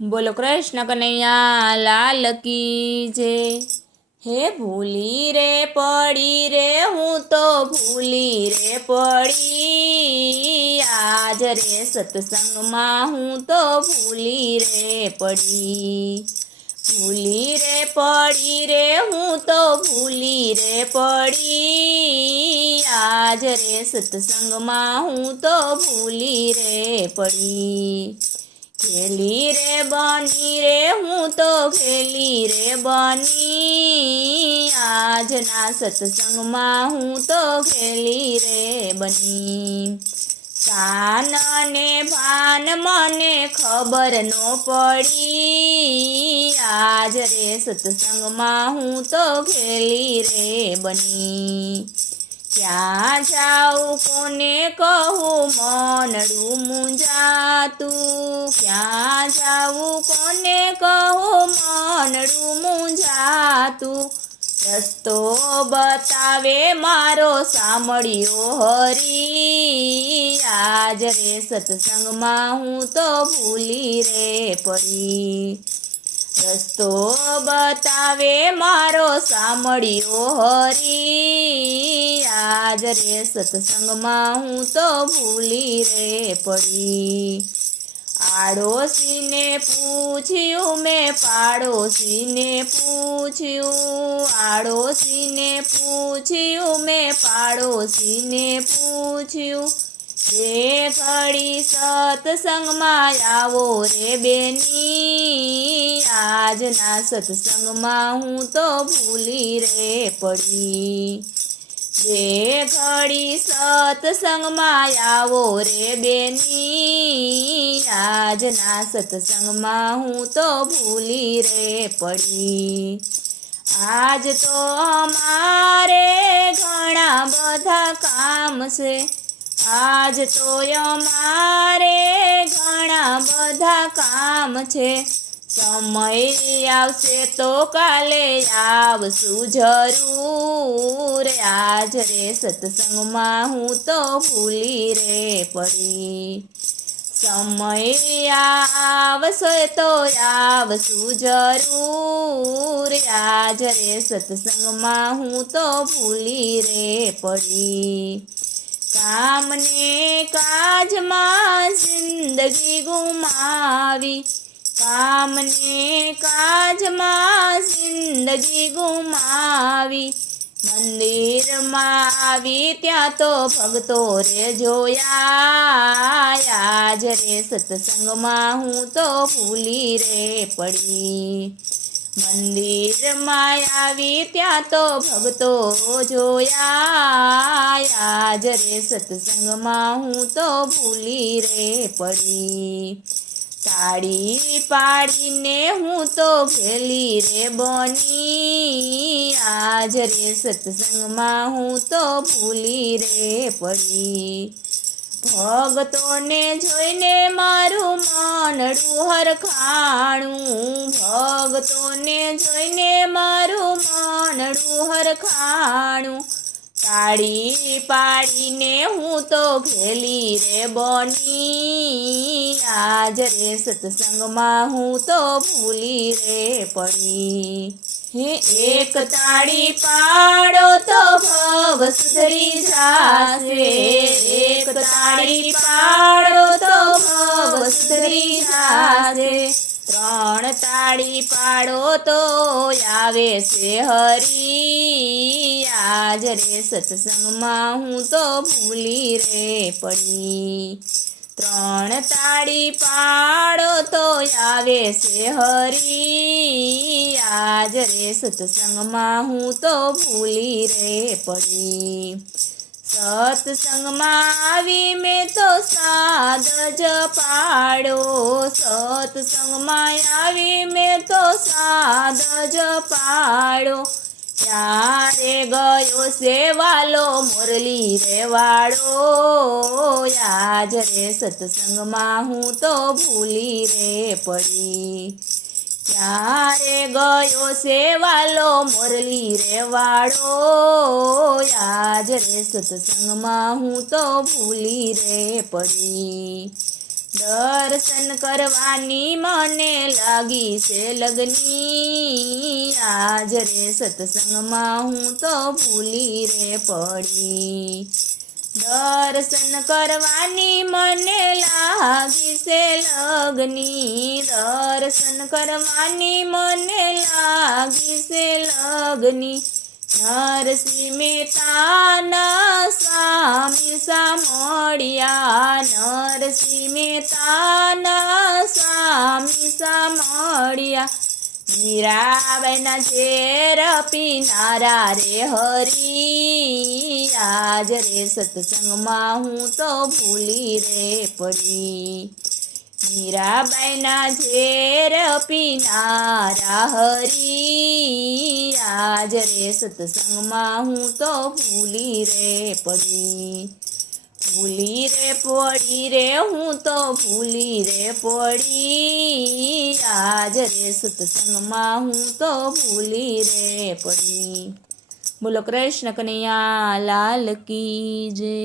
બોલો કૃષ્ણ કનૈયા લાલ કી જય। હે ભૂલી રે પડી રે હું તો ભૂલી રે પડી, આજ રે સત્સંગમાં હું તો ભૂલી રે પડી। ભૂલી રે પડી રે હું તો ભૂલી રે પડી, આજ રે સત્સંગમાં હું તો ભૂલી રે પડી। ખેલી રે બની રે હું તો ખેલી રે બની, આજના સત્સંગમાં હું તો ખેલી રે બની। શાન ને ભાન મને ખબર નો પડી, આજ રે સત્સંગમાં હું તો ખેલી રે બની। ક્યાં જાઉં કોને કહું મનડું મૂંઝાતું, ક્યાં જાઉં કોને કહું મનડું મૂંઝાતું, રસ્તો બતાવે મારો સાંભળ્યો હરી, આજ રે સત્સંગમાં હું તો ભૂલી રે પડી। રસ્તો બતાવે મારો સાંભળ્યો હરી, આજ રે સત્સંગમાં હું તો ભૂલી રે પડી। આડોશીને પૂછ્યું મેં પાડોશીને પૂછ્યું, આડોશીને પૂછ્યું મેં પાડોશીને પૂછ્યું, બે ઘડી સત્સંગમાં આવો રે બેની, આજના સત્સંગમાં હું તો ભૂલી રે પડી। બે ઘડી સત્સંગમાં આવો રે બેની, આજના સત્સંગમાં હું તો ભૂલી રે પડી। આજ તો અમારે ઘણા બધા કામ છે, આજ તો અમારે ઘણા બધા કામ છે, સમય આવશે તો કાલે આવશું જરૂર, આજ રે સત્સંગમાં હું તો ભૂલી રે પડી। સમય આવશે તો આવશું જરૂર, આજ રે સત્સંગમાં હું તો ભૂલી રે પડી। કામને કાજમાં જિંદગી ગુમાવી, કામને કાજમાં જિંદગી ગુમાવી, મંદિરમાં આવી ત્યાં તો ભક્તો રે જોયા, આજ રે સત્સંગમાં હું તો ભૂલી રે પડી। મંદિરમાં આવી ત્યાં તો ભક્તો જોયા, આજ રે સત્સંગમાં હું તો ભૂલી રે પડી। તાળી પાડીને હું તો ભેલી રે બની, આજ રે સત્સંગમાં હું તો ભૂલી રે પડી। ભગતોને જોઈને મારું મનડું હરખાણું, ભગતોને જોઈને મારું મનડું હરખાણું, તાળી પાડીને હું તો ઘેલી રે બની, આજ રે સત્સંગમાં હું તો ભૂલી રે પડી। હે એક તાળી પાડો તો ભવ સુધરી જાશે, એક તાળી પાડો તો ભવ સુધરી જાશે, ત્રણ તાળી પાડો તો આવે છે હરી, આજ રે સત્સંગમાં હું તો ભૂલી રે પડી। ત્રણ તાળી પાડો તો આવે છે હરી, આજ રે સત્સંગમાં હું તો ભૂલી રે પડી। સત્સંગમાં આવી મેં તો સાદ જ પાડો, સત્સંગમાં આવી મેં તો સાદ જ પાડો, ત્યારે ગયો સેવાલો મુરલી રે વાળો, આજ રે સત્સંગમાં હું તો ભૂલી રે પડી। ત્યારે ગયો સેવાલો મુરલી રે વાળો, આજ રે સત્સંગમાં હું તો ભૂલી રે પડી। દર્શન કરવાની મને લાગી છે લગની, આજ રે સત્સંગમાં હું તો ભૂલી રે પડી. દર્શન કરવાની મને લાગી છે લગની, દર્શન કરવાની મને લાગી છે લગની. નરસિંહ મહેતાના સ્વામી સામળિયા, નરસિંહ મહેતાના સ્વામી સામળિયા. મીરાબાઈના ઝેર પીનારા રે હરી, આજ રે સત્સંગમાં હું તો ભૂલી રે પડી. મીરાબાઈના ઝેર પીનારા હરી, આજ રે સત્સંગમાં હું તો ભૂલી રે પડી. ભૂલી રે પડી રે હું તો ભૂલી રે પડી, આજ રે સત્સંગમાં હું તો ભૂલી રે પડી. બોલો કૃષ્ણ કનૈયા લાલ કી જય.